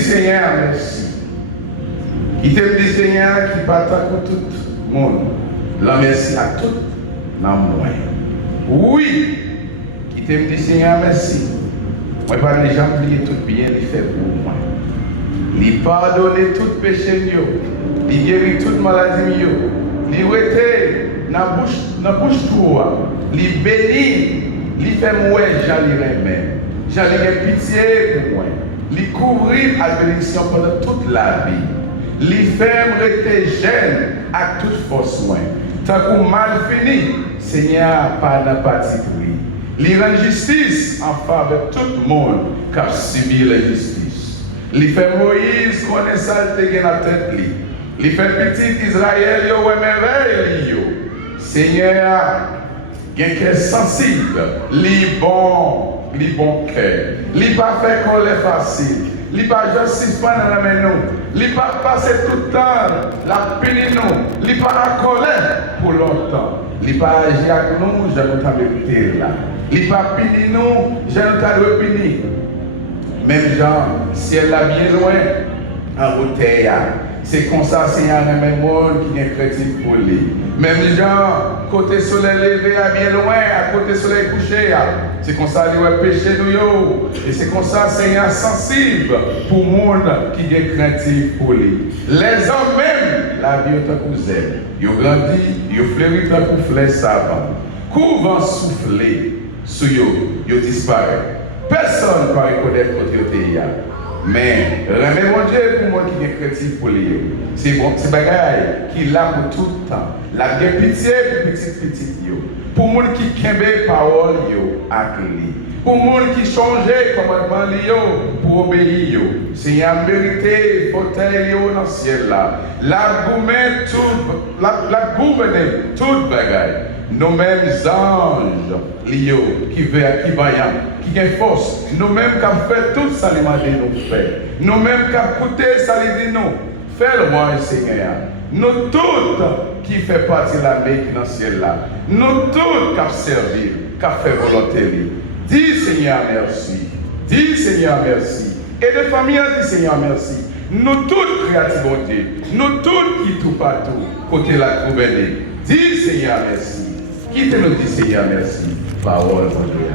Seigneur, merci. Il te dit, Seigneur, qui partage pour tout le monde. La merci à tout le monde. Oui, qui te dit, Seigneur, merci. Moi, je ne vais pas oublier tout bien, il fait pour moi. Il pardonne tout péché, il guérit toute maladie, il rete dans la bouche toi, il bénit, il fait mourir, j'en ai même. J'en ai pitié pour moi. Il couvrit la bénédiction pendant toute la vie. Il fait rester jeune à toute force. Tant qu'on mal fini, Seigneur, pas de parti pour lui. Il rend justice en faveur de tout le monde qui a subi la justice. Il fait Moïse connaître ce qu'il a dans la tête. Il fait petit Israël, il a merveille. Seigneur, il est cœur sensible, il est bon cœur. Il n'est pas fait qu'on est facile. Il n'est pas juste suspendre la main nous. Il n'est pas passer tout le temps la punir nous. Il n'est pas en colère pour longtemps. Il n'est pas agir avec nous, je nous t'ai mérité là. Il n'est pas punir nous, je nous t'ai punir. Même Jean, si elle a bien loin, en bouteille, c'est comme ça, Seigneur, le même monde qui est chrétien pour lui. Même Jean, côté soleil levé, à bien loin, à côté soleil couché, c'est comme ça, il va péché nous. Et c'est comme ça, Seigneur, sensible pour le monde qui est chrétien pour lui. Les hommes même, la vie est un cousin. Ils ont grandi, ils ont fleuri tant pour fleur savant. Couvent soufflé sur eux, ils disparaissent. Personne ne peut reconnaître côté eux. Mais, remets mon Dieu pour moi qui est chrétien pour lui. C'est bon, c'est bagaille qui est là pour tout le temps. La pitié pour petit. Pour moi qui kembe parole à lui. Pour moi qui change commandement pour obéir. Seigneur, mérité, fauteuil dans le ciel là. La gourmet toute bagaille. Nos mêmes anges, qui vaillent, qui ont force, nous-mêmes qui avons fait tout ça, les nous fait. Nous-mêmes qui avons coûté ça, les dit nous. Fais-le-moi, Seigneur. Nous tous qui faisons partie de la main qui est dans le ciel là. Nous tous qui avons servi, qui avons fait volonté. Dis Seigneur merci. Dis Seigneur merci. Et de famille, dis Seigneur merci. Nous tous créatifs, bon Dieu. Nous tous qui tout partout, côté la gouverner. Dis Seigneur merci. Qui te nous dit Seigneur merci. Parole, mon Dieu.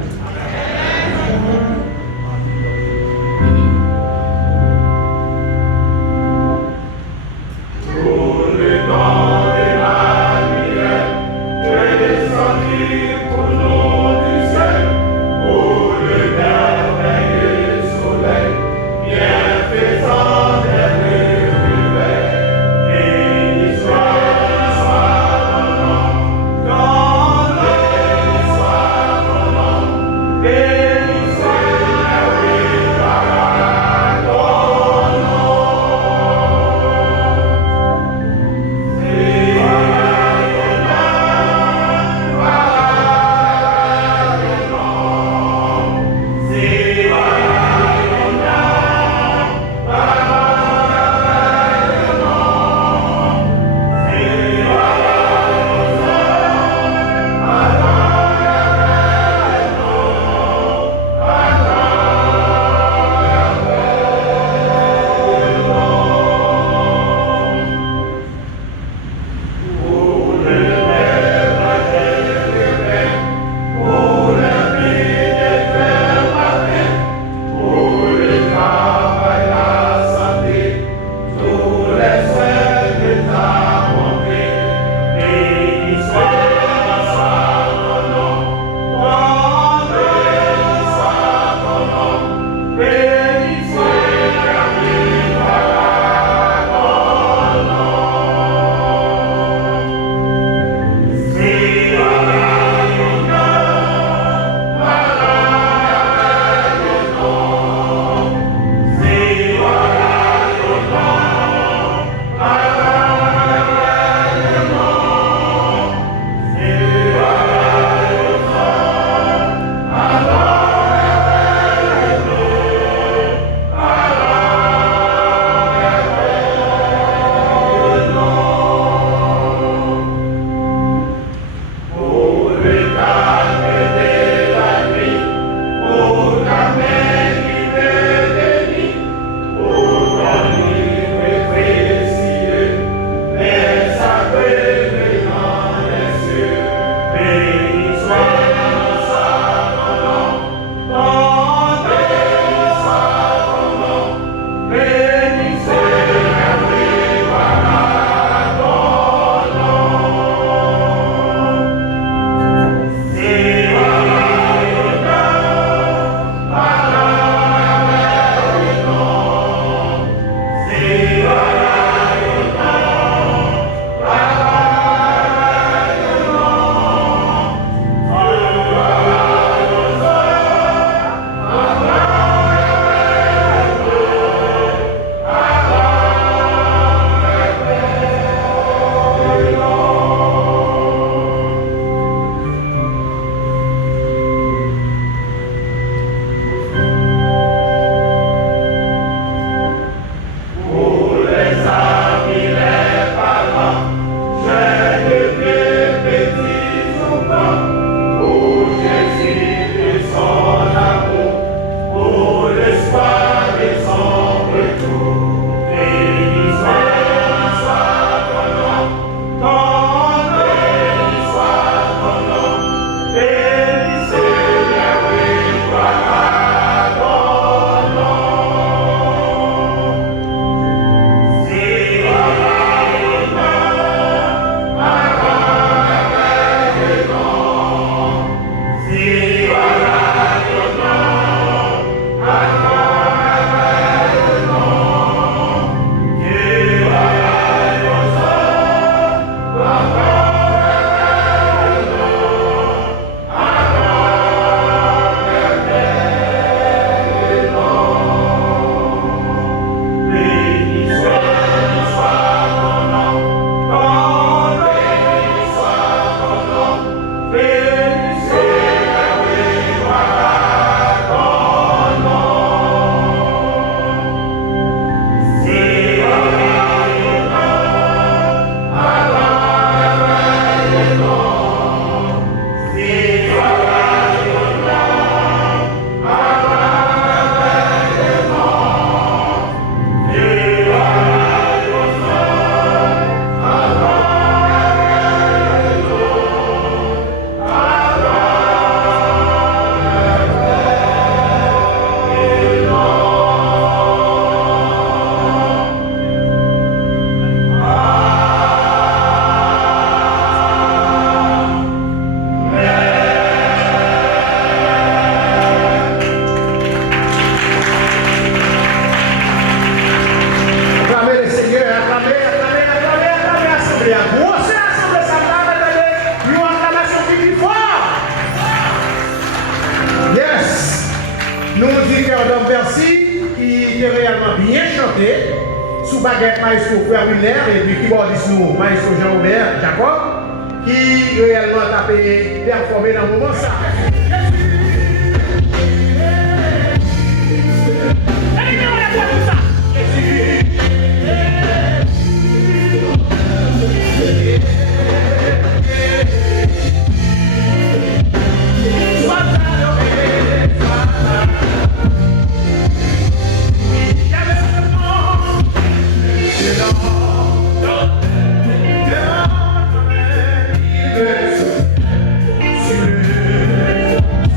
Béni soit chanter sous baguette maestro frère Willer et puis qui va dire nous maestro Jean-Robert Jacob qui réellement a performé dans le moment ça.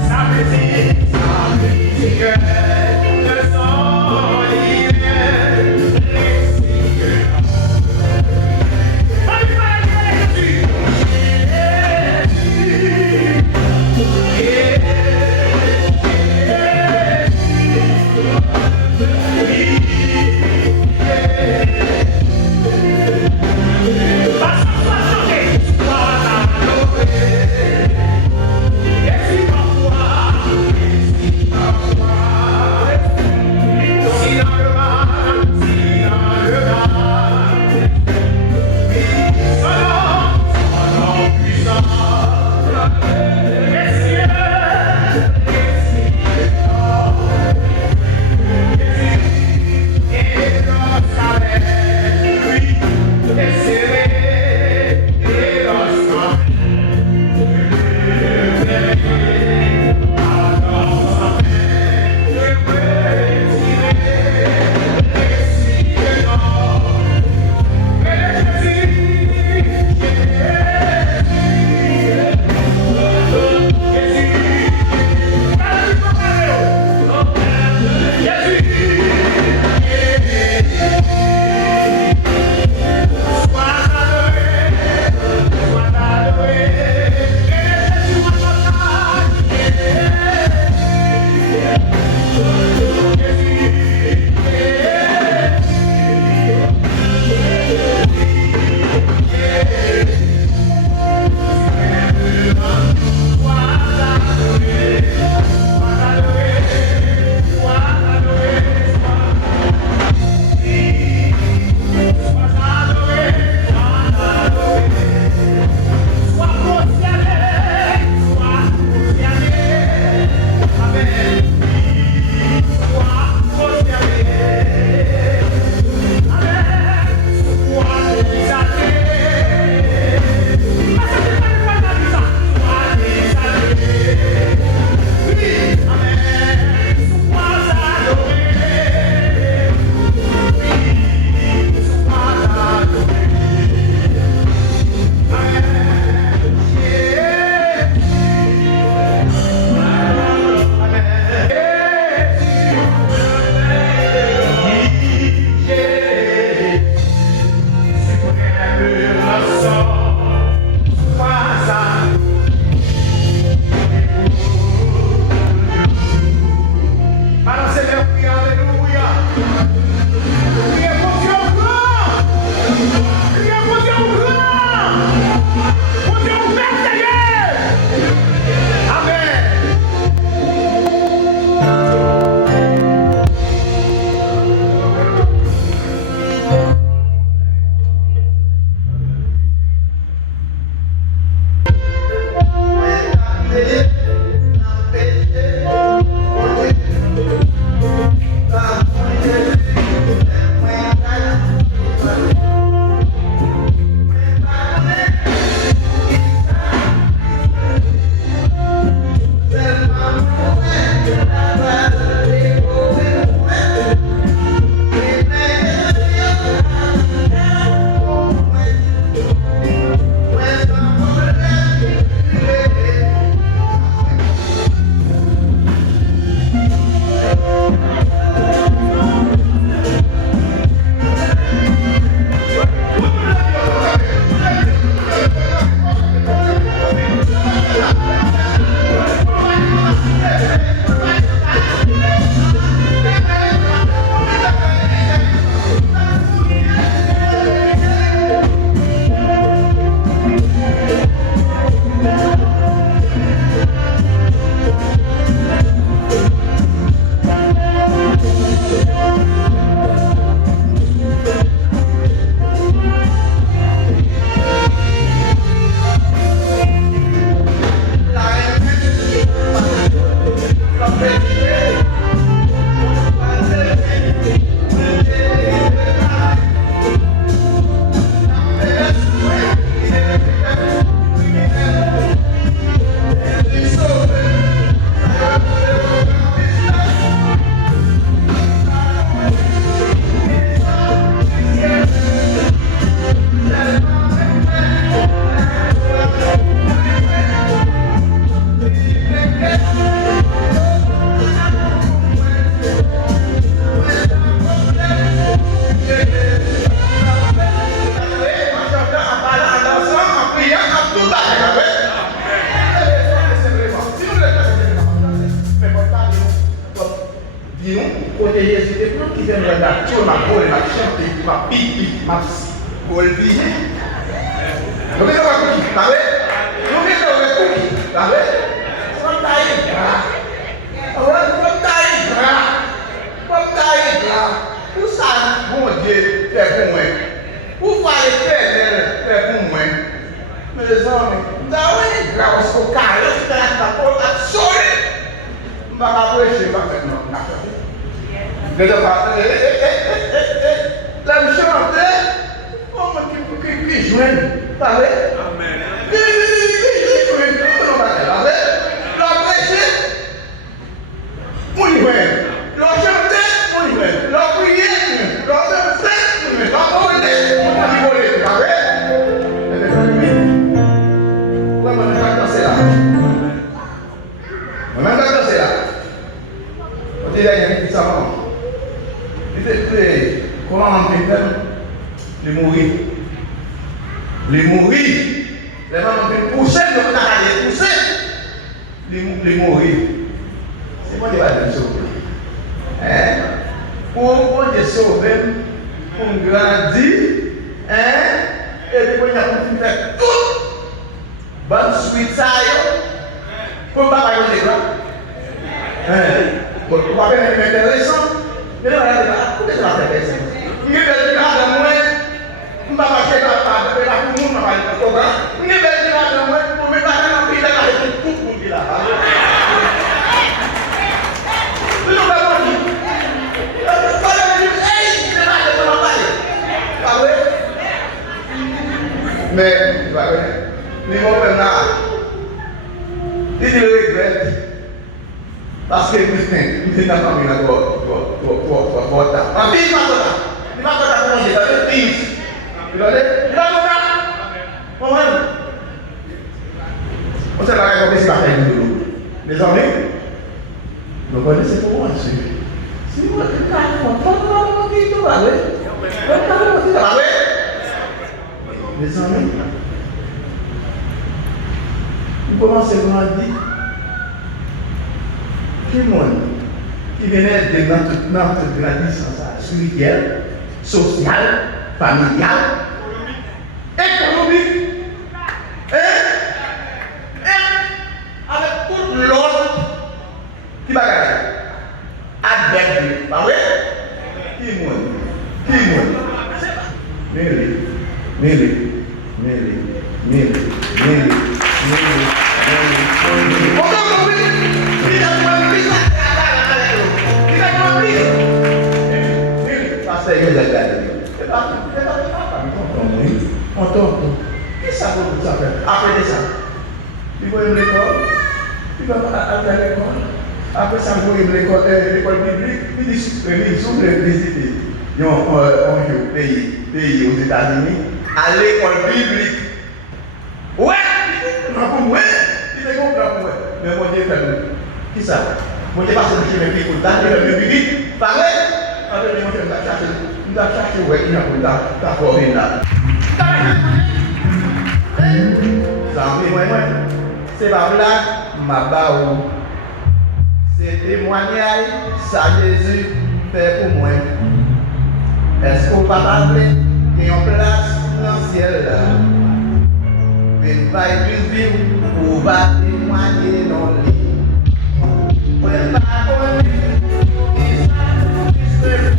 Ça dit non, côté Jésus, c'est pour qui vient regarder, tu ma voix, ma chanter, ma pipi, ma goldi. Nous mettons pas cookie, t'as vu? Nous mettons pas cookie, t'as vu? Comme taille, comme taille, pour ça, bon Dieu, fait pour moi. Pour faire les fait pour moi. Mes amis, t'as vu? Grâce au carré, c'est la porte absolue. Je vais prêcher, je vais faire non. Je vais faire. La chanter, comment qui joue? T'as vu? Amen. La prêcher, mon frère. La chanter, mon frère. La prier, la danser, la voler, mon ami voler. T'as vu? On va danser là. On va danser là. On dit là, il y a un petit savant. Il était comment on fait les mourir. Les mourir. Les mamans ont pousser, donc on a pousser. Les mourir. C'est moi qui vais te sauver. Hein? Pour te sauver, pour grandir, hein? Et puis on a fait tout. Bonne suite ça, pour ne pas parler de quoi. Hein? Pour ne pas faire intéressant. Mais là, pourquoi tu vas faire ça? Il y a des gens qui ont moins. Je ne vais pas faire la tout le monde n'a pas le programme. Il y a des gens qui ont moins. Pour me parler dans le pays, là, tout le monde est là. Vous n'avez pas dit. Mais, les moments là, ils le regrettent. Parce que nous n'avons pas mis la porte. Ma fille, ma soeur, il m'a pas dit, il a fait fils. Il a dit, on sait pas comment c'est la fin de nous. Les amis, vous connaissez pour moi, c'est moi qui les amis, vous commencez à grandir. Tout le monde qui venait de notre grandissance spirituelle, sociale, familiale, économique, et avec tout l'autre qui va gagner. Adverbe, pas vrai? Qui monde? Mille. Qu'est-ce que ça veut faire? Après ça, il va à l'école, il va à l'école. Après ça, il va à l'école biblique, il dit s'ouvre les visiter. Ils ont pays aux États-Unis, à l'école biblique. Ouais, il est comprendre. Mais mon Dieu, qui ça? Mon Dieu, parce que je me dis pour t'aller le biblique, pareil. Alors, je vais chercher, ouais, il y a pour t'apporter là. C'est pas blague, ma baou. C'est témoignage, ça Jésus fait pour moi. Est-ce qu'on va parler qu'il y a une place dans le ciel là? Une paille plus vive pour va témoigner dans le lit. On n'est pas connu, qui se fait.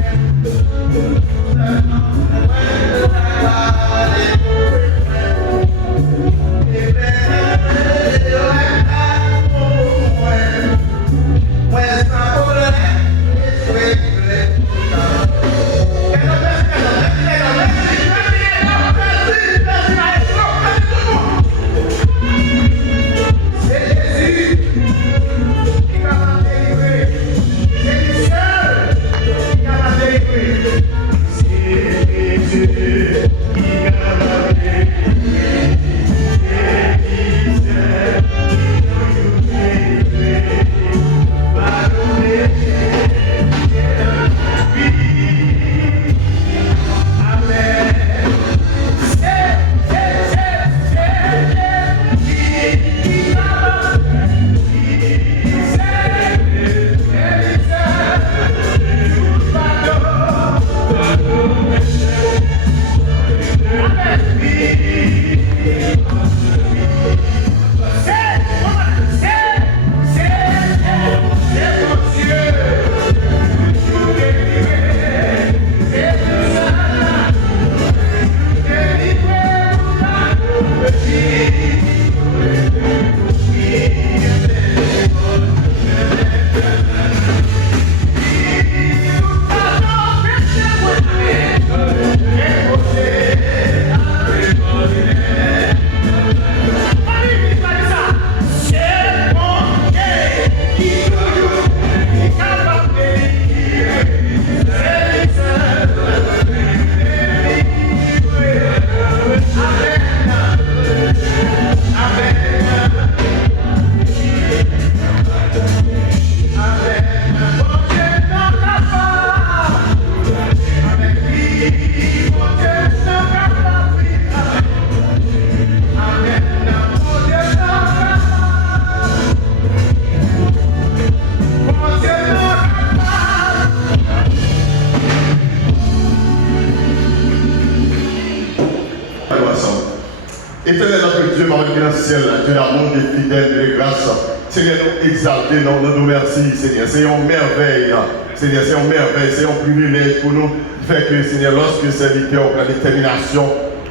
ciel, Dieu d'amour, de fidèle, de grâce. Seigneur, nous exalter, nous merci, Seigneur. C'est une merveille, Seigneur, c'est une merveille, c'est un privilège pour nous. Fait que, Seigneur, lorsque le serviteur a détermination,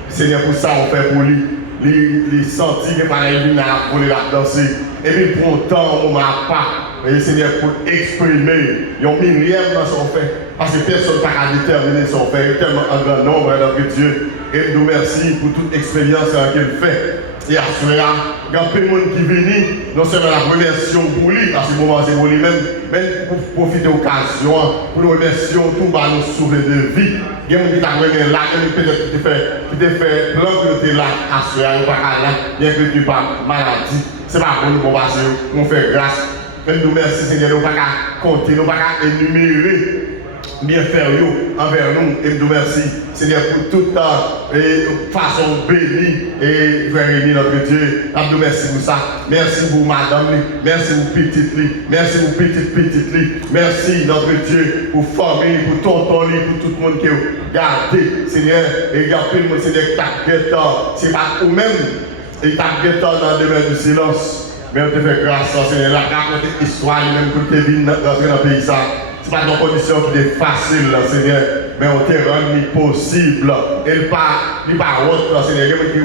Seigneur, pour ça, on fait pour lui. Les sentir qu'il va aller pour les danser. Et puis, pour autant, on m'a pas, et Seigneur, pour exprimer, il y a un millième dans son fait. Parce que personne n'a pas déterminer son fait. Il y a tellement un grand nombre, notre Dieu. Et nous merci pour toute expérience qu'il fait. Et à ce moment-là, il y a plein de monde qui vient, non seulement la remerciation pour lui, parce que ce moment c'est pour lui-même, mais pour profiter de l'occasion, pour nous remercier tout bas nous sauver de vie. Il y a des gens qui t'a remis là, peut-être qui te fait plein que tu es là, à ce moment-là, pas là, bien que tu n'es pas maladie. Ce n'est pas pour nous pour passer, on fait grâce. Et nous merci Seigneur, nous ne pouvons pas compter, nous ne pouvons pas énumérer. Bien faire envers nous et nous merci Seigneur pour toute façon bénie et vénérer notre Dieu. Nous merci pour ça. Merci pour madame, merci pour petite, merci pour petite, merci notre Dieu pour famille, pour tonton, pour tout le monde qui a gardé Seigneur et gardé le monde Seigneur qui t'a c'est pas vous-même et t'a dans le domaine du silence. Mais on te fait grâce Seigneur, la raconter l'histoire même pour te venir dans le pays ça. Ce n'est pas une condition qui est facile, Seigneur, mais on te rend possible. Et pas honte, Seigneur, il y a qui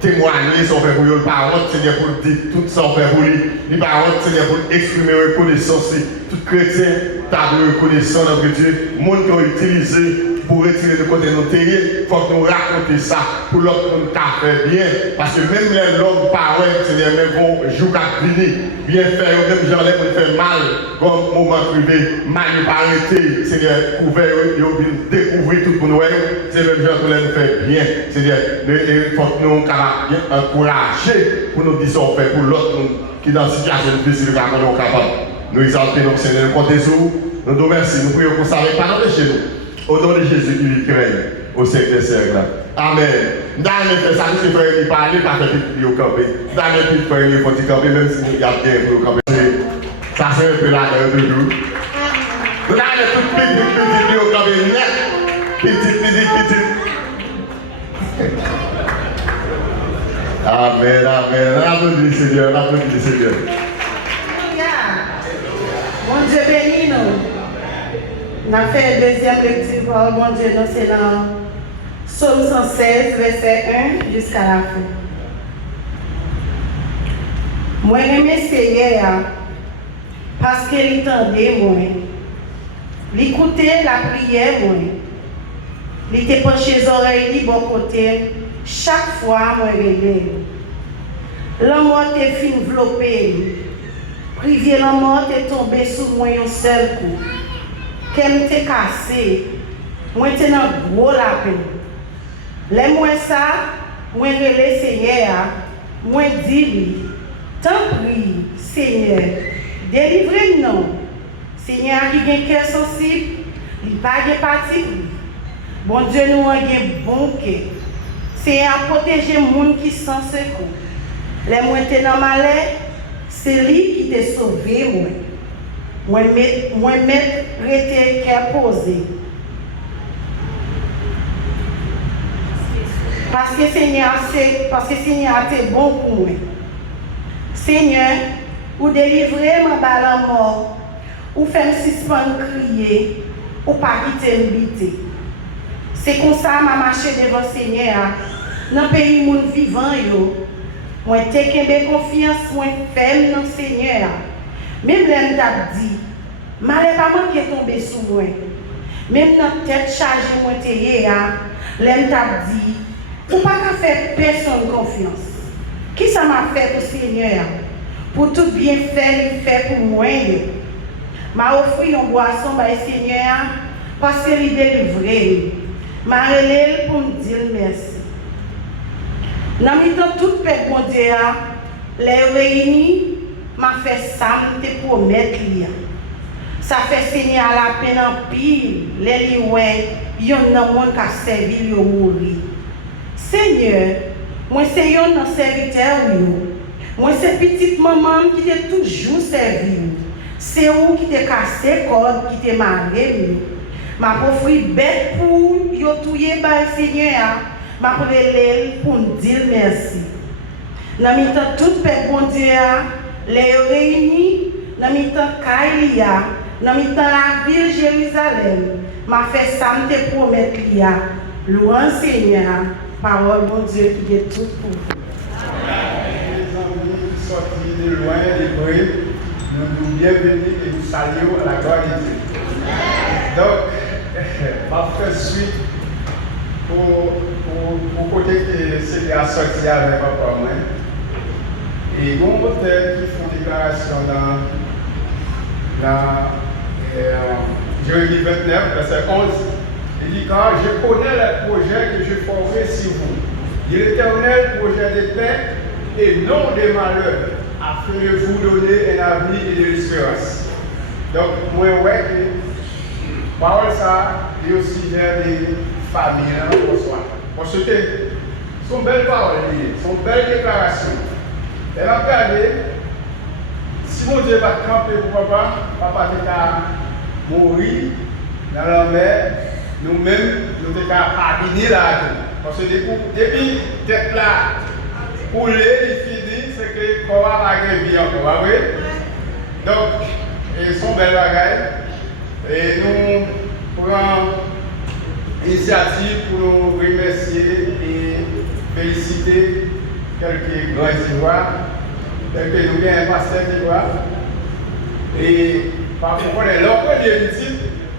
témoigner, ça fait pour lui, pas honte, Seigneur, pour dire tout ça, on fait pour lui. Il n'y a pas honte, Seigneur, pour exprimer reconnaissance. Tout chrétien, t'as de reconnaissance, notre Dieu. Le monde qui a utilisé pour retirer de côté nos terriers, il faut que nous raconter ça pour l'autre monde qui a fait bien. Parce que même les l'homme parole, Seigneur, même bon jour qu'a fini, bien faire, même gens qui fait mal, comme moment privé, mal pas arrêté, Seigneur, couvert, découvrir tout pour nous, c'est même gens qui fait bien, Seigneur. Il faut que nous bien encourager pour nous dire ce qu'on fait pour l'autre monde qui est dans une situation difficile, car nous sommes capables. Nous exaltons, donc Seigneur, nous comptons sur vous, nous nous remercions, nous prions pour ça, mais pas de chez nous. Au nom de Jésus qui vit craigne au siècle des siècles. Amen. Dans le fait ça, si frère il parle, pas fait petit au campé. Dans le petit frère il faut y camper, même s'il y a bien pour camper. Ça c'est un peu là de tout. Dans le tout petit au campé net. Petit. Amen, amen. Applaudissez Seigneur, applaudissez Seigneur. Mon Dieu bénis nous. On a fait deuxième lecture pour mon Dieu, c'est dans Psaume 116, verset 1 jusqu'à la fin. Moi, j'aime Seigneur parce qu'il tendait moi. L'écouter la prière moi. Il était penché les oreilles de bon côté. Chaque fois, moi, relève. L'homme était fin enveloppé. Privé l'homme est tombé sur moi un seul coup. Qu'elle m'était cassée, moi j'étais dans gros la peine. Les moi ça, moi relais Seigneur, moi dis tant prie Seigneur, délivrez-nous. Seigneur qui a un cœur sensible, il n'a pas de parti. Bon Dieu nous a un bon cœur. Seigneur protéger les gens qui sont secours. Les moi étaient dans malheur, c'est lui qui t'a sauvé moi. Moi mettre rester cœur posé. Parce que Seigneur c'est bon pour moi. Seigneur, ou délivrer ma balle en mort, ou faire me suspendre crier, ou pas quitter m'habiter. C'est comme ça que je marché devant le Seigneur. Dans le pays où nous vivons, moi j'ai confiance, moi ferme dans le Seigneur. Même l'homme t'a dit, malheur pas manqué tomber sous moi. Même dans tête chargée moi t'ayé, l'homme t'a dit, ou pas qu'à faire personne confiance. Qui ça m'a fait pour le Seigneur? Pour tout bien faire, il fait pour moi. M'a offert une boisson par le Seigneur parce qu'il délivré. M'a relève pour me dire merci. Dans le temps toute paix mon Dieu, les réunis m'a fait ça, me promettre lui. Ça fait Seigneur la peine en pile, les liouets, yon nan monde qui a servi yo mourir. Seigneur, moi c'est yon nan serviteur yo. Moi c'est petite maman qui t'a toujours servi. C'est où qui t'a cassé corde, qui t'a marié. M'a offert bête pour yo touyer par Seigneur, m'a relève pour me dire merci. Dans le temps tout peuple bon Dieu, les réunis, dans le temps Kailia, dans le temps la ville Jérusalem, m'a fait ça, me promettre lia. Louange Seigneur, parole bon Dieu qui est tout pour vous. Les amis qui sortent de loin des bruits, nous nous bienvenus et nous saluons à la gloire de Dieu. Donc, ma frère suite pour côté que c'est la sortie avec papa moi. Et bon auteur qui font déclaration dans Jérémie 29, verset 11, il dit car je connais le projet que je formerai sur vous. Il est l'éternel projet de paix et non de malheur, afin de vous donner un avenir et de l'espérance. Donc, moi, ouais, parole ça, et aussi vers des familles, parce que ce sont belles paroles, ce sont belles déclarations. Elle a regardé, si mon Dieu va camper pour papa, papa va mourir dans la mer, nous-mêmes, nous devons abîmer là. Parce que depuis tête là, pour les filles, c'est que qu'on va pas vie encore, oui. Donc, ils sont belles bagailles. Et nous prenons l'initiative pour nous remercier et féliciter quelques grands histoires, quelques nous bien un pasteur d'Ivoire. Et par contre, l'autre des petits,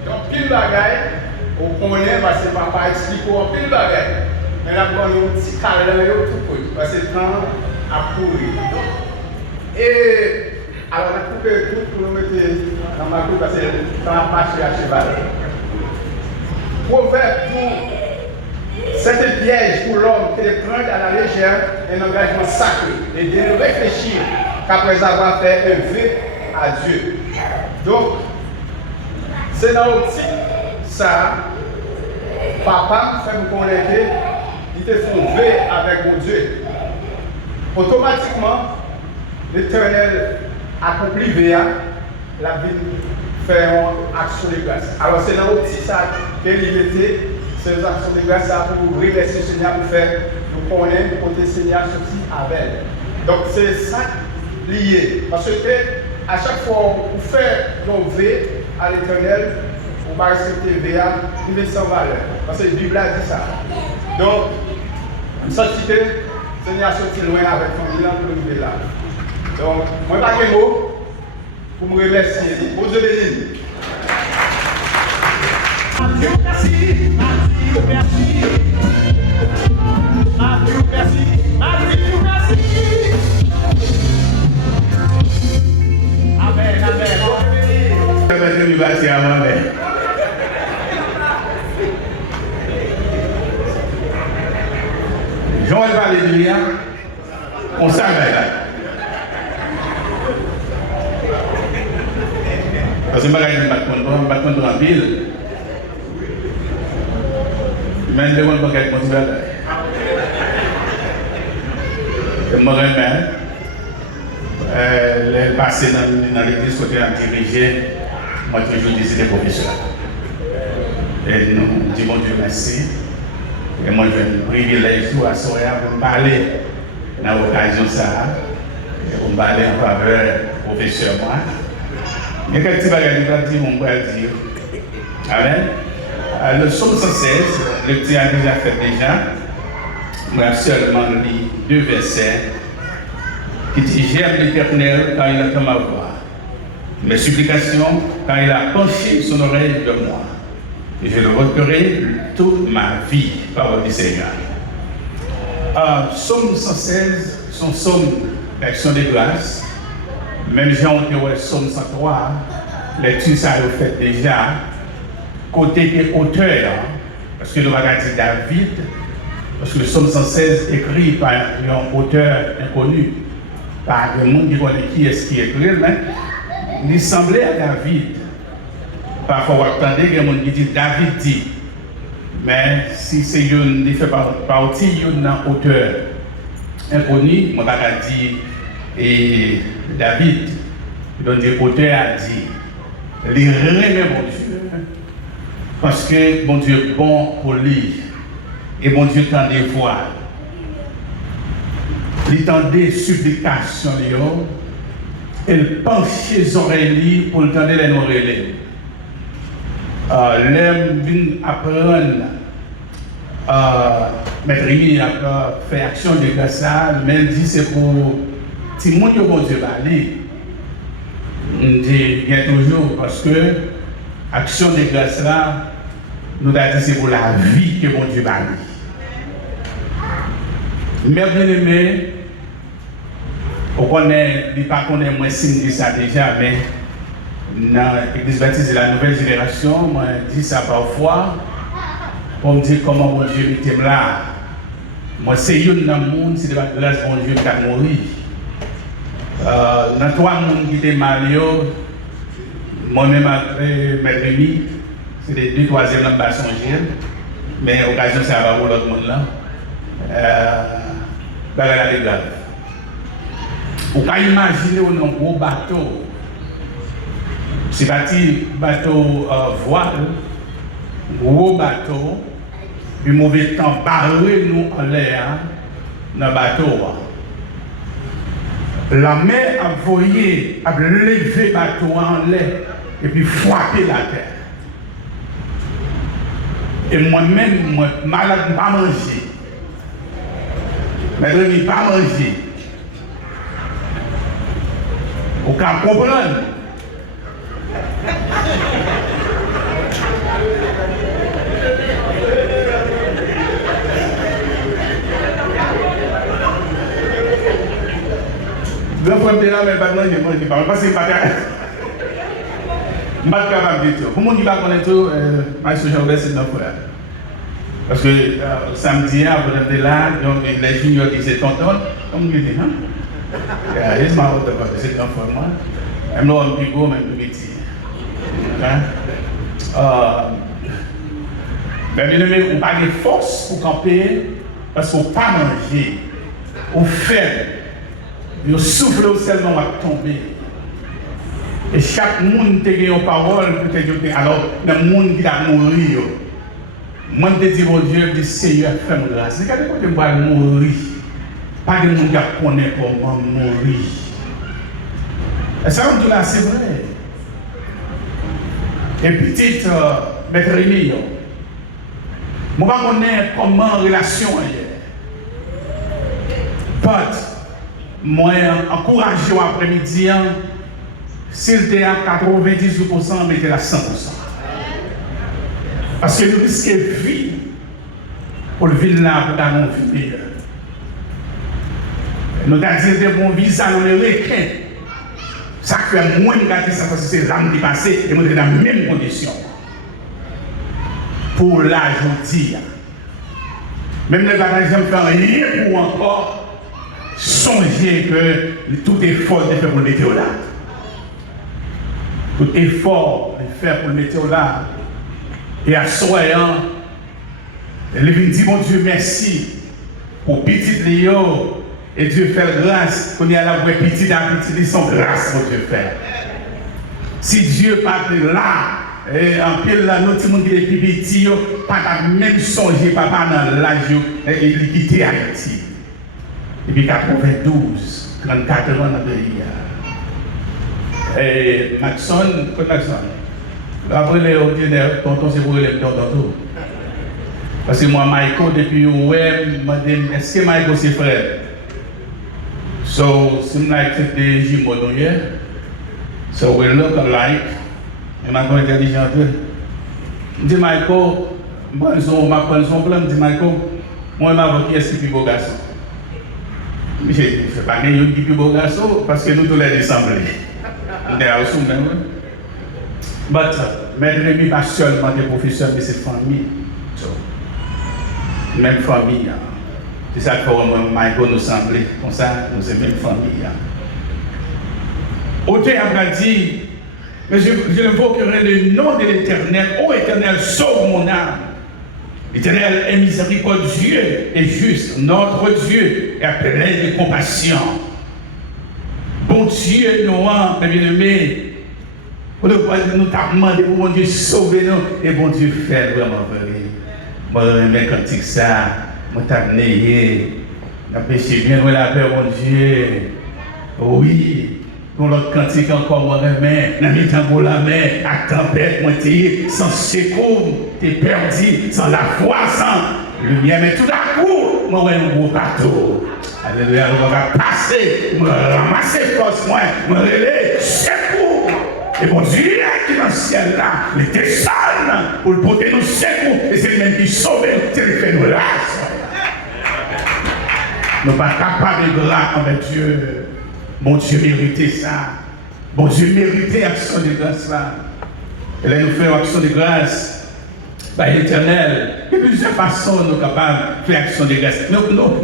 donc pile bagaille, on connaît parce que papa explique en pile bagaille. Mais là, on a un petit câlin tout court, parce que le temps a couru. Et alors, on a coupé tout pour nous mettre dans ma coupe parce que le temps a marché à cheval. Proverbe pour c'est un piège pour l'homme que de prendre à la légère un engagement sacré et de réfléchir qu'après avoir fait un vœu à Dieu. Donc, c'est dans l'optique ça, papa me fait me connaître, il te fait un vœu avec mon Dieu. Automatiquement, l'Éternel accomplit VA, la vie fait une action de grâce. Alors, c'est dans l'optique ça que l'unité. Ces actions de grâce pour remercier le Seigneur pour faire nous connaître côté Seigneur sorti avec. Donc c'est ça lié. Parce que à chaque fois vous faites nos vœux à l'Éternel, vous ne respectez VA, vous êtes sans valeur. Parce que la Bible a dit ça. Donc, vous sentez que le Seigneur sorti loin avec son bilan pour nous là. Donc, moi, pas de mots pour me remercier. Bon Dieu béni. Merci. Amen, amen. Joël va le dire, on s'en va là. Parce que je ne vais pas en ville. Mais je ne vais pas être motivé. Je me remets, le passé dans l'église côté à diriger, moi toujours dit c'était professeur. Et nous disons Dieu merci. Et moi j'ai un privilège tout à Soya pour me parler dans l'occasion ça, pour me parler en faveur du professeur moi. Il y a quelques petits bagages que je vais dire. Amen. Le psaume 116, le petit a déjà fait déjà. Moi seulement lis 2 versets qui dit j'aime l'Éternel quand il entend ma voix, mes supplications quand il a penché son oreille de moi. Et je le recueillerai toute ma vie, parole du Seigneur. Psaume 116, son psaume d'action de grâce. Même Jean au psaume 103, lecture ça le fait déjà. Côté des auteurs, parce que nous avons dit David, parce que le psaume 116 écrit par un auteur inconnu, par un monde qui connaît qui est-ce qui écrit, mais il semblait à David. Parfois, vous entendez qu'il y a des gens qui disent David dit, mais si c'est une qui fait partie d'un auteur inconnu, on va dire et David, donc l'auteur a dit, les remet mon Dieu, parce que mon Dieu est bon pour lui, et mon Dieu tend des voix. il tendait supplication, il penchait les oreilles pour le tendre les oreilles. L'aime vient apprendre, Maître Rémi a fait action de grâce, mais il dit c'est pour tout le monde qui bon Dieu parler. Il dit bien toujours parce que action de grâce là, nous avons dit c'est pour la vie que bon Dieu parle. Mais bien aimé, on connaît, il pas connaît moins signe de ça déjà, mais dans l'église baptiste de la nouvelle génération, moi je dis ça parfois, pour me dire comment mon Dieu était là. Moi c'est une dans le monde, c'est de la grâce mon Dieu qui a mouru. Dans trois mondes qui étaient mariés, moi-même après Maître Rémi, c'est les deux troisièmes dans le songer, mais l'occasion c'est à pour l'autre monde là. Bagala de grave. Vous pouvez imaginer un gros bateau. C'est bâti bateau voile, gros bateau, puis mauvais temps barré nous en l'air dans le bateau. La mer a voyé, a levé le bateau en l'air et puis frappé la terre. Et moi-même, malade, je ne pas manger. Mais je ne pas manger. Vous pouvez comprendre. Je vais prendre là, mais pas manger, je ne pas parce que je ne suis pas capable de dire tout. Pour moi, je ne vais pas connaître tout, je suis c'est dans le parce que samedi, vous êtes là, donc les juniors disaient tonton, comme je dis, hein? C'est marrant de voir, c'est un format. Même là, on est plus beau, même plus petit. Mais bien aimé, on n'a pas de force pour camper, parce qu'on ne pas manger, on fait, on souffle au ciel, on va tomber. Et chaque monde qui a une parole, peut-être, alors, le monde qui a mouru. Moi, je dis, mon Dieu, je dis, Seigneur, fais-moi grâce. C'est quand je vais mourir. Pas de monde qui connaît comment mourir. Et ça, on dit là, c'est vrai. Et petite, Maître Rémi, je ne connais pas comment relation est. But, moi, encouragé après-midi, s'il était à 98%, mettez à 100%. Parce que nous risquons de vivre pour le vivre là, pour dans nos vies. Nous avons dit de bon visa, nous les requins. Ça fait moins de gâter ça parce que c'est l'âme qui passe et nous sommes dans la même condition. Pour l'ajouter. Même les bagages ne font rien pour encore songer que tout effort est fait pour le mettre là. Tout effort est fait pour le mettre là. Et à soyant, il dit mon Dieu merci pour petit Léo et Dieu fait grâce qu'on y a la voix petit à petit, ils sont grâce mon Dieu fait. Si Dieu part là, et en pile là, notre monde qui est plus petit, pas même songer papa dans l'âge et il quitte Haïti. Et puis 92, 34 ans dans le pays. Et Maxon, après les ordinaires, tonton, c'est pour les tonton. Parce que moi, Michael, depuis ouais, m'a dit, est-ce que Michael c'est frère? So, si je accepte des jumeaux, so we look alike. Et ma grande intelligente. Je dis, Michael, moi, je m'appelle son plan, je dis, Michael, moi, je m'avoue qui est le plus beau garçon. Je ne sais pas qu'il y a un plus beau garçon, parce que nous tous les ressemblés. Nous sommes même. But, Maître Rémi, pas seulement des professeurs, mais c'est famille. So, même famille. C'est ça que pour Michael nous semble. Comme ça, nous sommes même famille. Auteur a dit, mais je invoquerai le nom de l'Éternel. Ô Éternel, sauve mon âme. L'Éternel est miséricordieux et juste. Notre Dieu est plein de compassion. Bon Dieu, Noah, bien-aimé, nous t'avons demandé pour mon Dieu sauver nous et bon Dieu fait vraiment vrai. Moi, je me cantique ça, moi t'ai amené On a péché bien loin la paix, mon Dieu. Oui. Pour l'autre cantique encore, moi, mais, dans mes temps la main, à tempête, moi, t'es sans secours, t'es perdu, sans la foi, sans lumière, mais tout à coup, moi, ouais, un gros bateau. Alléluia, on va passer, me ramasser force, moi, me relayer, secours. Et bon Dieu qui est dans le ciel là, il était seul pour le porter nous secours, et c'est lui-même qui sauve, c'est lui qui fait nous là. Nous ne sommes pas capables de grâce envers Dieu. Bon Dieu méritait ça. Bon Dieu méritait l'action de grâce là. Et là, nous faisons action de grâce par l'Éternel. Il y a plusieurs façons nous capables de faire action de grâce. Nous faisons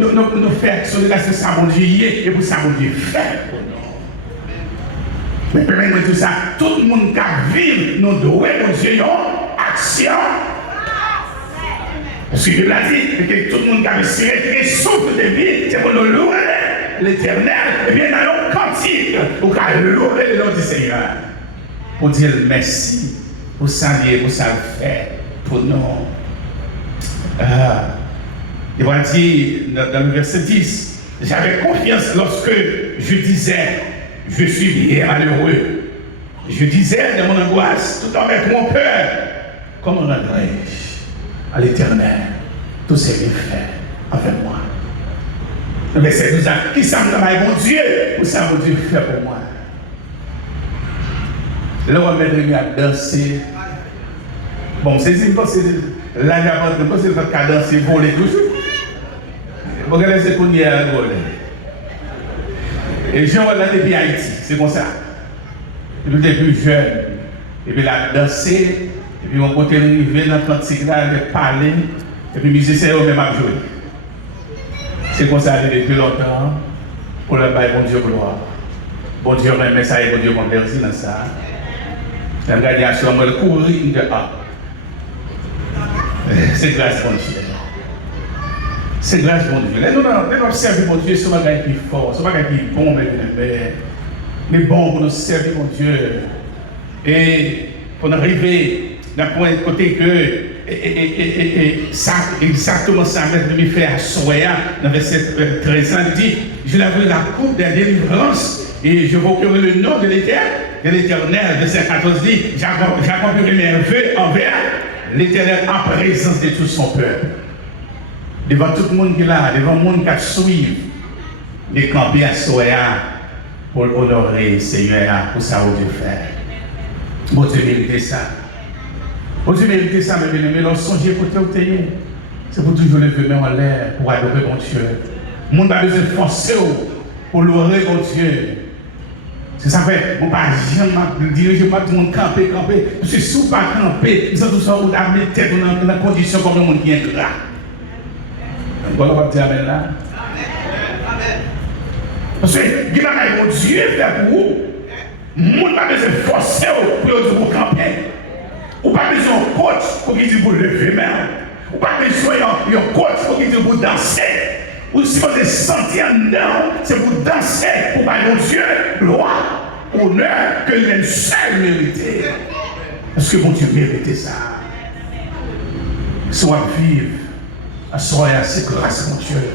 action de grâce, c'est ça, mon Dieu, et pour ça, mon Dieu, fait pour nous. Mais permettez-moi tout ça, tout le monde qui vit, nous devons, mon Dieu, une action. Parce que Dieu l'a dit, que tout le monde qui a essayé et souffle de vie, c'est pour nous louer l'Éternel. Et bien, dans un cantique, pour louer le nom du Seigneur. Pour dire merci, pour saluer, pour ça le faire, pour nous. Il va dire dans le verset 10, j'avais confiance lorsque je disais, je suis bien malheureux. Je disais dans mon angoisse, tout en avec mon peur, comment rendrai-je à l'Éternel tous ces bienfaits envers moi? Verset 12, qui ça me travaille, mon Dieu, ou ça mon Dieu fait pour moi? Là, on va mettre à danser. Bon, c'est une chose, là, c'est votre cas danser, voler toujours. Vous regardez ce qu'on y a à voler. Et Jean, là, depuis Haïti, c'est comme ça. Depuis plus jeune. Et puis, là, danser. Et puis, on peut arriver dans le cantique là, de parler. Et puis, musicien, on même à jouer. C'est comme ça depuis longtemps. Pour le bail, bon Dieu, gloire. Bon Dieu, remet ça et bon Dieu, merci dans ça. La gradation, on va courir de A. C'est grâce, mon Dieu. C'est grâce, mon Dieu. Nous observons, mon Dieu, ce bagage qui est fort, ce bagage qui est bon, mais bon pour nous servir, mon Dieu. Et pour nous arriver d'un point de côté que, ça, exactement ça, me fait à Soya, dans verset 13, il dit, je laverai la coupe de la délivrance et je proclamerai le nom de l'Éternel. Verset 14 dit, j'accomplirai mes vœux envers l'Éternel en présence de tout son peuple. Devant tout le monde qui est là, devant le monde qui suit, les camper à Soya pour honorer le Seigneur, pour ça, où Dieu fait. Bon Dieu mérite ça. Bon Dieu mérite ça, mes bien-aimés, lorsque songez côté où tu es, c'est pour toujours lever main en l'air, pour adorer mon Dieu. Le monde a besoin de forcer pour louer mon Dieu. C'est ça fait, on ne peut pas diriger tout le monde camper. Parce que si on ne peut pas camper, nous sommes tous en haut d'armer tête dans la condition comme le monde qui est ingrat. On va dire Amen là. Parce que, mon Dieu fait pour vous. Le monde n'a pas besoin de forcer pour vous camper. Ou pas besoin de coach pour qu'il dise pour lever main. Ou pas besoin de coach pour qu'il dise pour danser. Ou si vous êtes senti en dedans, c'est pour danser, pour parler mon Dieu, gloire, honneur, que l'un seul mérité. Parce que mon Dieu méritait ça. Soit vivre, soit c'est grâce mon Dieu.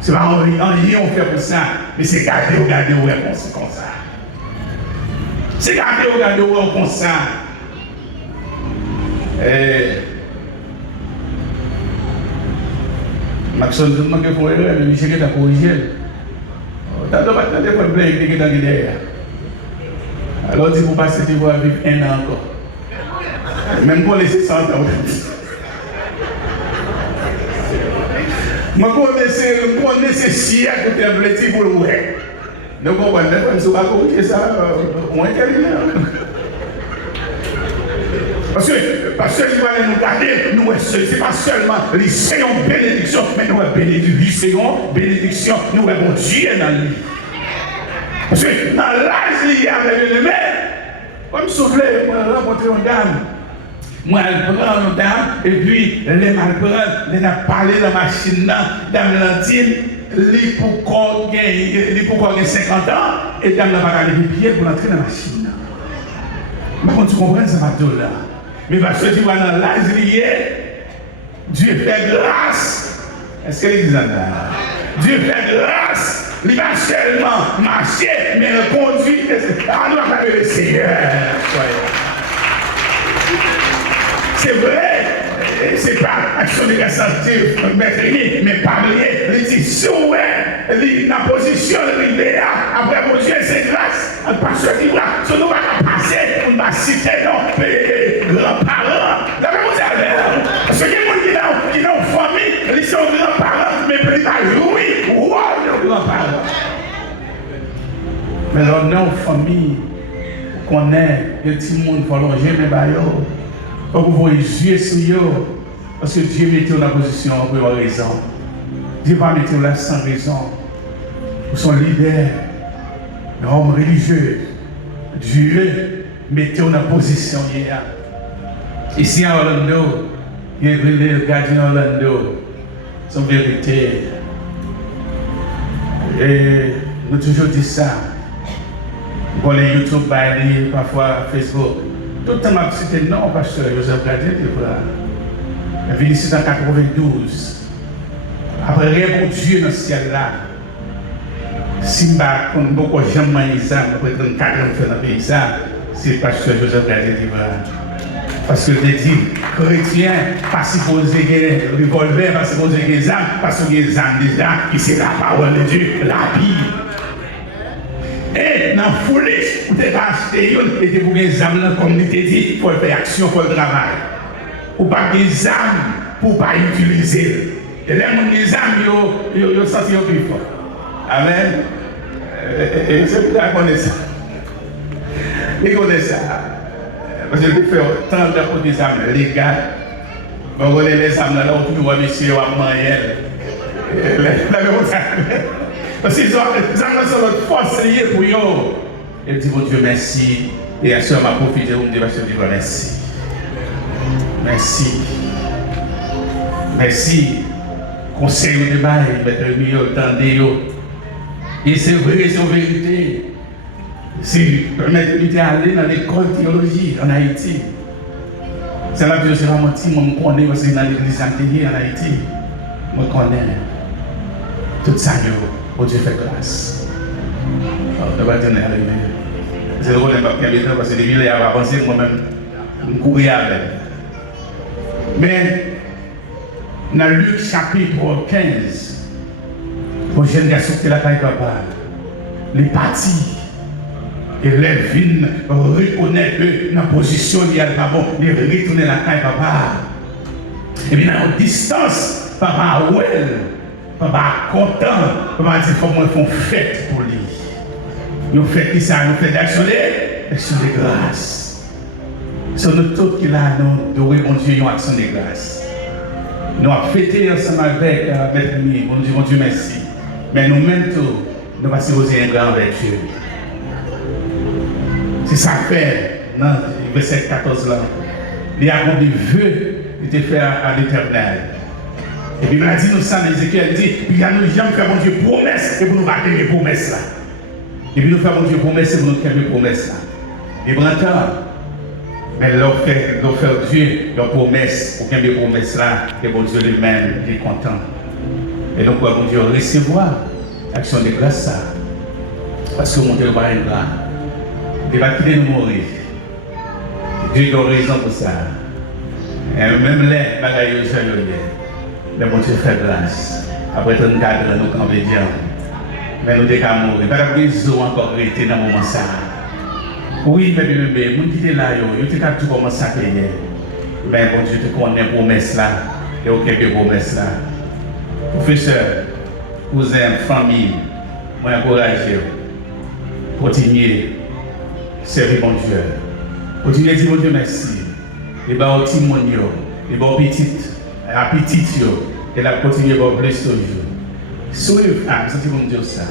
C'est pas en rien on fait pour ça, mais c'est garder où est comme ça. C'est garder où est comme ça. Maxon, je me dis que erreur, mais je vais corriger. Dans le problème qui est dans l'idée. Alors, si vous passez, vous allez vivre un an encore. Même pour laisser 100 ans. Je connais ces siècles que tu as blessé pour le ouais. Donc, on va dire que je ne vais pas corriger ça, moins qu'elle. Parce que tu vas nous garder, ce n'est pas seulement les séances bénédiction, mais nous avons bénédiction, nous avons Dieu dans lui. Parce que dans l'âge, il y a le maire, comme souffler, moi, rencontrer une dame. Moi, elle prend une dame, et puis, elle m'a parlé dans la machine, dame Landine, elle pour gagner 50 ans, et dame n'a pas gagné les pieds pour entrer dans la machine. Par contre, tu comprends, ça va tout là. Mais parce que tu vas dans l'âge lié, Dieu fait grâce. Est-ce que l'église en a? Dieu fait grâce. Il va seulement marcher, mais le conduit. Ah, nous avons le Seigneur. C'est vrai. C'est pas action de grâce mais parler, il dit, si ouais, il a position de l'idée, après mon Dieu, c'est grâce. Parce qu'il va, si nous va passer, on va citer nos grands-parents. La même chose, parce que les gens qui ont une famille, ils sont grands-parents, mais ils vont jouer, wow, grands-parents. Mais leur non famille, qu'on est, les petits monde, il faut longer, mais bah yo. Vous voyez Dieu sur eux, parce que Dieu mettait dans la position pour une raison. Dieu va mettre là sans raison. Pour son leader, l'homme religieux, Dieu mettait dans la position hier. Ici à Orlando, il y a le gardien Orlando, son vérité. Et nous toujours dit ça. Pour les YouTube, parfois Facebook. Tout le temps, je cité non, pasteur Joseph Gardien, il est venu ici en 92. Après, bon Dieu dans ce ciel-là. Si je ne beaucoup jamais ça, après 34 ans dans le pays, c'est le pasteur Joseph Gardien qui va. Parce que je dis, chrétien, pas supposé gagner revolver, pas supposé gagner des armes, parce que les armes déjà, qui c'est la parole de Dieu, la Bible. Et dans la folie, vous n'avez pas acheté une, et vous avez des âmes dans la communauté, il faut faire action, il faut le travail. Ou pas des âmes pour ne pas utiliser. Et là, les âmes, ils ont senti au plus fort. Amen. Et c'est pour ça qu'on connaît ça. Ils connaissent ça. Parce que je fais tant de des âmes légales. On connaît les âmes là, on trouve un monsieur ou un moyen. Parce qu'ils ont notre force liée pour eux. Et dit, mon Dieu, merci. Et à ce moment, m'a profité pour me dire, merci. Merci. Merci. Conseil de bail, mettre mieux, tendez. Et c'est vrai, c'est une vérité. Si permettre d'aller dans l'école de théologie en Haïti, c'est là que je suis menti, moi je connais parce que dans l'église antérieure en Haïti, je connais. Tout ça, oh Dieu fait grâce. Je ne vais pas dire arrivé. C'est le rôle de ma parce que les villes avaient avancé, moi-même, je courais avec. Mais, dans Luc chapitre 15, pour jeune garçon qui est la taille papa, les partis, et les vignes reconnaissent que dans la position, il y a le papa, ils retournent la taille papa. Et bien, dans la distance, papa, ouais. Papa content, papa dit comment ils font fête pour lui. Nous faisons ça, nous faisons d'action de grâce. C'est nous tous qui là, nous devons bon Dieu une action de grâce. Nous avons fêté ensemble avec Maître Mi, bon Dieu merci. Mais nous-mêmes tous, nous allons poser un grand avec Dieu. C'est ça fait dans le verset 14 là. Il y a des vœux qui étaient faits à l'Éternel. Et puis, il a dit nous ça, Ézéchiel dit, il y a nous jamais fait mon Dieu promesse et pour nous battre les promesses là. Et puis nous faisons mon Dieu promesse et pour nous faire les promesses là. Et maintenant, mais leur fait Dieu, leur promesse, pour qu'il y ait des promesses là, et bon Dieu lui-même est content. Et donc, bon Dieu, recevoir l'action de grâce ça. Parce que mon Dieu va être là. Il va quitter nous mourir. Dieu a raison pour ça. Et même les bagailles de mais bon Dieu fait grâce. Après 34 ans, nous sommes bien. Mais nous sommes morts. Pas de raison encore été dans le moment ça. Oui, mais bébé, nous qui sommes là, nous sommes tout commencé à payer. Mais bon Dieu, tu connais les promesses là. Et quelques promesses là. Professeur, cousin, famille, moi encouragez. Continuez. Servir mon Dieu. Continuez à dire mon Dieu merci. Et bien, au timonier, et bien, au petit. Appétit, et la continuer à blesser toujours. Suivre, c'est mon Dieu ça.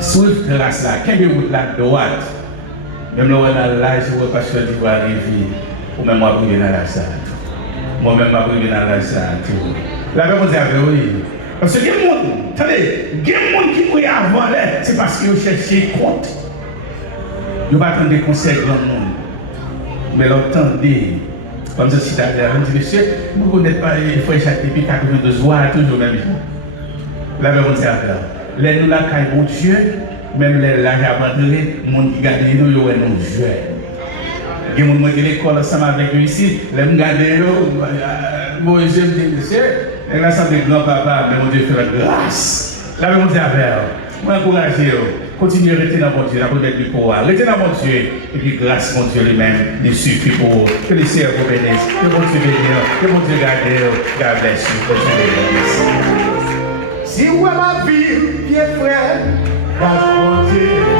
Suivre grâce là, quelle est la droite? Même là, je vois pas que tu vas arriver, ou même moi, je vais dans la salle. Moi-même, je vais dans la salle. La même chose, oui. Parce que il y a des gens, attendez, il y a des gens qui croient avant, c'est parce qu'ils cherchent compte. Ils ne vont pas attendre des conseils de grand monde. Mais l'entendez. Comme je suis allé, je me dis, monsieur, vous ne connaissez pas, il faut échapper depuis 82 heures, toujours même jour. La même chose à faire. Les nous la caille pour Dieu, même les là abandonnés, les gens qui gardent nous, ils nous jouent. Il y a des gens qui l'école ensemble avec eux ici, les gens qui gardent moi je me dis, monsieur, et là ça de grand-papa, mais mon Dieu fait la grâce. La même chose à faire. Moi encouragez continuez à rester dans mon Dieu, la première du pouvoir. Restez dans mon Dieu, et puis grâce mon Dieu lui-même, il suffit pour vous. Que le Seigneur vous bénisse, que mon Dieu bénisse, que mon Dieu garde, God bless you, que Dieu bénisse. Si vous avez ma vie, bien frère, grâce mon Dieu.